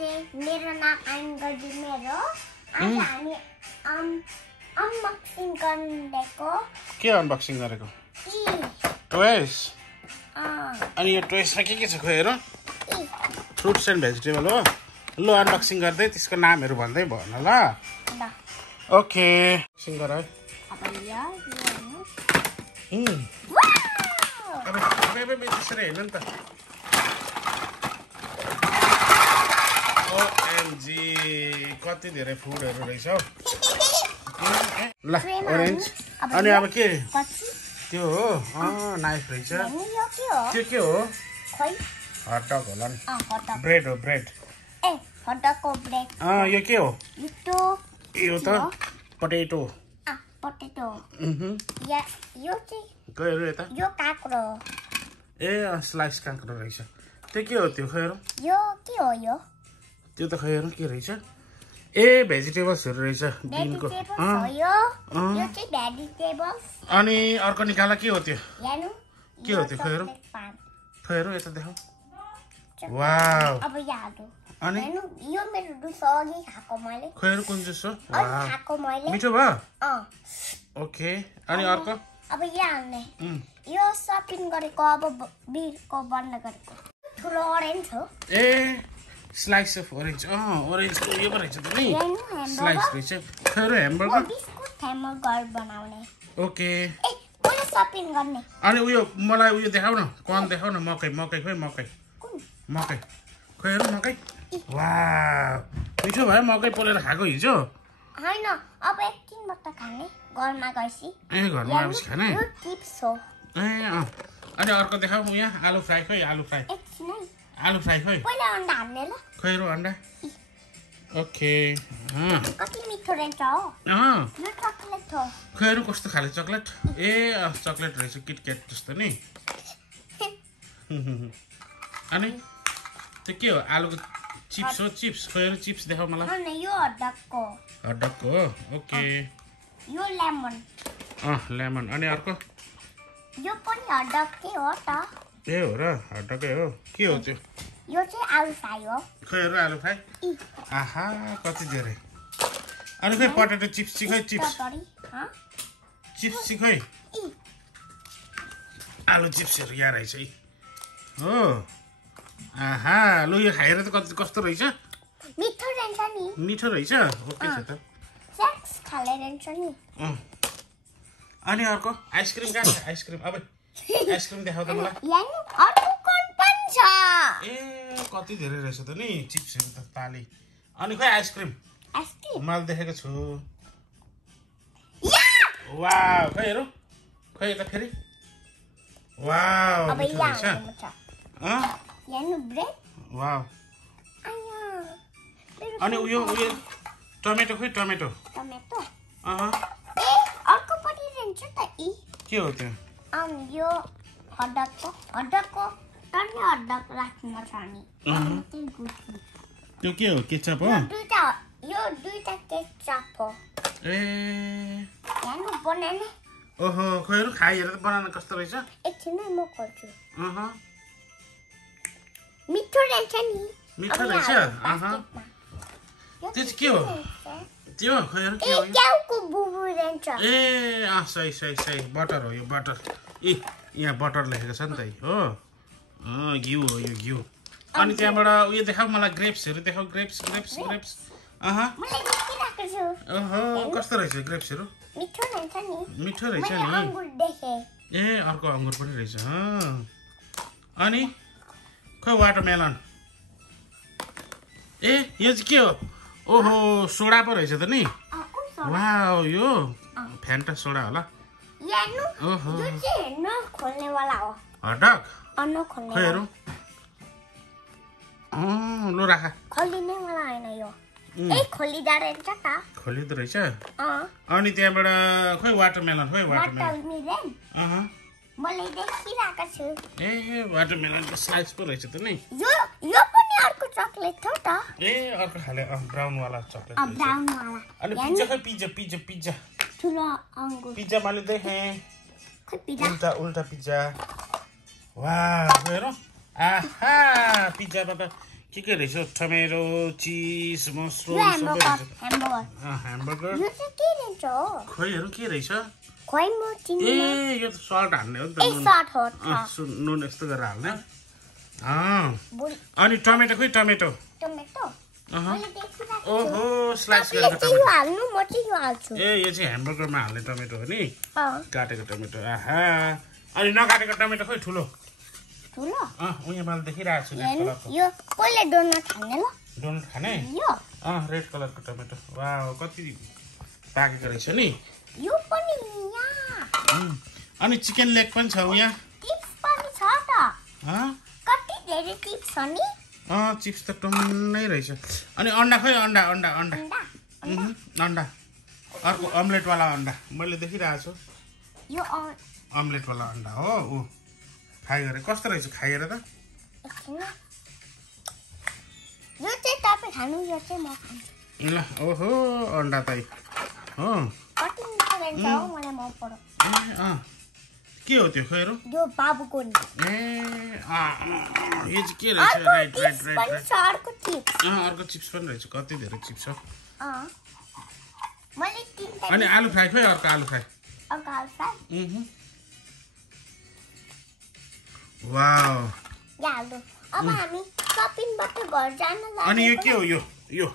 मेरो नाम आइङ्गर्दी मेरो आज हामी अनबक्सिङ गर्नेको के अनबक्सिङ गरेको टोयस अनि यो टोयसमा के छ खोइ हेर फ्रुट्स एन्ड भेजिटेबल हो ल अनबक्सिङ गर्दै त्यसको नामहरू भन्दै भन ल ओके अनबक्सिङ गर है अब त्यसरी हेर्नु नि त ओएमजी कति धेरै फुडहरू रहेछ हौ ल ओरेन्ज अनि अब के त्यो हो नाइफ रहेछ त्यो के हो हटडग होला नि ब्रेड हो ब्रेड हटडगको ब्रेड यो के हो यो त पोटेटो पोटेटो यो चाहिँ गएर यता यो काँक्रो ए स्लाइस काँक्रो रहेछ त्यो के हो त्यो खैर यो के हो यो त्यो त खैर के रहेछ ए भेजिटेबल्सहरु रहेछ बिनको यो चाहिँ भेजिटेबल्स अनि अर्को निकाला के हो त्यो के हो त्यो खैर खैर यता देखाऊ वाउ अब याद अनि यो मेरो दुसरी खाको मैले खैर कुन जुस हो वाउ खाको मैले मिठो भयो ओके अनि अर्को अब यहाँ हाल्ने यो सपिङ गरेको अब बिरको बन्द गरेको ठुलो ओरेन्ज हो ए स्लाइस अफ ओरेन्ज ओरेन्जको यो रहेछ त नि स्लाइस रहेछ खैर ह्यामबर्गर बिस्कुट ह्यामबर्गर बनाउने ओके ए उयो सपिङ गर्ने अनि उयो मलाई उयो देखाउ न कन देखाउ न मकै मकै खोइ मकै मकै खोइ हेर मकै वाउ मिठो भयो मकै पोलेर खाएको हिजो हैन अब एकछिन मात्र खाने घरमा गएपछि ए घरमा आएपछि खाने यो चिप्स हो ए अनि अर्को देखाउ यहाँ आलु फ्राई खोइ आलु फ्राई एकछिन है आलु फ्राई खोइ पहिला अन्डा हाल्ने ल खोइ हेर अन्डा ओके कति मिठो रहेछ हो यो चकलेट हो खोइ हेर कस्तो खाले चकलेट ए चकलेट रहेछ किटक्याट जस्तो नि अनि त्यो के हो आलुको चिप्स हो चिप्स खोइ हेर चिप्स देखाउ मलाई यो हटडगको हो ओके यो लेमन लेमन अनि अर्को यो पनि हटडगकै हो त ए हो र हटडगै हो के हो त्यो यो चाहिँ आलु फ्राई हो खोइ हेर आलु फ्राई आहा कति धेरै अनि खोइ पटेटो चिप्स चाहिँ खोइ चिप्स चाहिँ खोइ आलु चिप्सहरू यहाँ रहेछ है हो आहा लु यो खाएर त कस्तो रहेछ मिठो रहेछ नि मिठो रहेछ ओके छ त सेक्स खाले रहेछ नि अनि अर्को आइसक्रिम कहाँ छ आइसक्रिम अब आइसक्रिम देखाउ त मलाई यहाँ अर्को कोन पनि छ ए कति धेरै रहेछ त नि चिप्सहरू त पाली अनि खोइ आइसक्रिम मैले देखेको छु वाउ खोइ हेरौँ खोइ यता फेरि वाउ मिठो रहेछ वाउ अनि उयो टमेटो खोइ टमेटो अर्को पनि रहेछ त के हो त्यो यो हटडगको टन्ने हटडग राख्न छ नि त्यो के हो केचप हो यो दुईटा केचप हो ए यहाँ बनाउने ओहो खोइ खाइहेर त बनाउन कस्तो रहेछ एकछिन म खोल्छु मिठो रहेछ नि मिठो रहेछ त्यो चाहिँ के हो त्यो खोइ के हो क्याउको बुबु रहेछ ए सही बटर हो यो बटर यहाँ बटर लेखेको छ नि त हो घिउ हो यो घिउ अनि त्यहाँबाट उयो देखाऊ मलाई ग्रेप्सहरू देखाऊ ग्रेप्स ओहो कस्तो रहेछ ग्रेप्सहरू मिठो रहेछ नि ए अर्को अङ्गुर पनि रहेछ अनि खोइ वाटरमेलन ए यो चाहिँ के हो ओहो सोडा पो रहेछ त नि वाउ यो फ्यान्टा सोडा होला ओहो हटडग खोइ हेरौँ लु राख खोलिनेवाला हैन यो खोलिदा रहेछ त खोलिदो रहेछ अनि त्यहाँबाट खोइ वाटरमेलन मैले देखिरहेको छु ए वाटरमेलनको स्लाइस पो रहेछ त नि यो पनि अर्को चकलेट हो त ए अर्को खाले ब्राउन वाला चकलेट ब्राउन वाला अनि पिज्जा खोइ पिज्जा ठुलो अंगुर पिज्जा मैले देखेँ खोइ पिज्जा उल्टा पिज्जा वाह हेर आहा पिज्जामा त के रहेछ टमेटो चिज मसरुम यो सबै ह्यामबर्गर ह्यामबर्गर यो चाहिँ के रहेछ हो खोइहरू के रहेछ खोइ म ए चिन्दिनँ यो त सल्ट हाल्ने हो नि त ए सट हो नुन यस्तो गरेर हाल्ने बुढी अनि टमेटो खोइ टमेटो टमेटो मैले देखिरहेको ओहो स्लाइस तपाईँले गरेको चाहिँ यो टमेटो हाल्नु म चाहिँ यो हाल्छु ए यो चाहिँ ह्यामबर्गरमा हाल्ने टमेटो हो नि अँ काटेको टमेटो आहा अनि नकाटेको टमेटो खोइ ठुलो ठुलो उयो मैले देखिरहेको छु रेड कलरको यो कसले डोनट खाने ल डोनट खाने यो रेड कलरको टमेटो वाउ कति पाकेको रहेछ नि यो पनि यहाँ अनि चिकन लेग पनि छ यहाँ टिप्स पनि छ त कति धेरै टिप्स छ नि चिप्स त टन्नै रहेछ अनि अन्डा खोइ अन्डा अन्डा अन्डा अन्डा अर्को अम्लेटवाला अन्डा मैले देखिरहेको छु यो अम्लेटवाला अन्डा हो ऊ फ्राई गरेर कस्तो रहेछ खाएर त एकछिन यो चाहिँ तपाईँ खानु यो चाहिँ म खान्छु ल ओहो अन्डा त हो कति मिठो रहेछ हौ मलाई मन पर्यो के हो त्यो खोइरो यो बाबुको नि ए यो चाहिँ के रहेछ राइट राइट राइट पनि छ अर्को टिप्स अर्को चिप्स पनि रहेछ कति धेरै चिप्स छ मैले तिनटा अनि आलु फ्राई खोइ अर्को आलु फ्राई अर्को हाल्छ वाउ यहाँ हाल्दो अब हामी सपिङबाट घर जान अनि यो लाग्यो के हो यो यो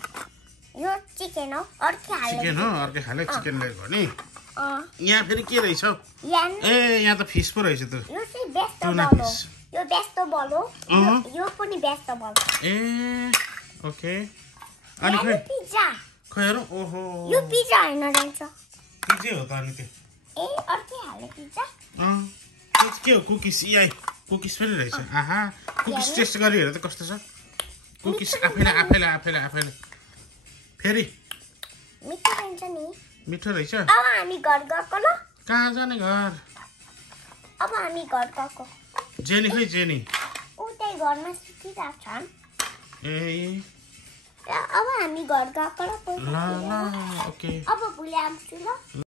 यो चिकन हो अर्कै हाल्यो चिकन हो अर्कै खाले चिकन लेग हो नि यहाँ फेरि के रहेछ हौ यहाँ ए यहाँ त फिस पो रहेछ त यो चाहिँ बेस्ट टुना बल हो फिस यो बेस्ट बल हो यो पनि बेस्ट बल ए ओके अनि खोइ पिज्जा खोइ हेरौँ ओहो यो पिज्जा हैन रहेछ पिज्जै हो त अनि त्यो ए अर्कै हाल्यो पिज्जा त्यो चाहिँ के हो कुकिज यही कुकिज पनि रहेछ आहा कुकिज टेस्ट गरी हेर त कस्तो छ कुकिज आफैले फेरि मिठो रहेछ नि मिठो रहेछ अब हामी घर गएको ल कहाँ जाने घर अब हामी घर गएको जेनी खोइ जेनी उतै घरमा सुतिरहेको छन् ए अब हामी घर गएको ल ल ओके अब भोलि आउँछु ल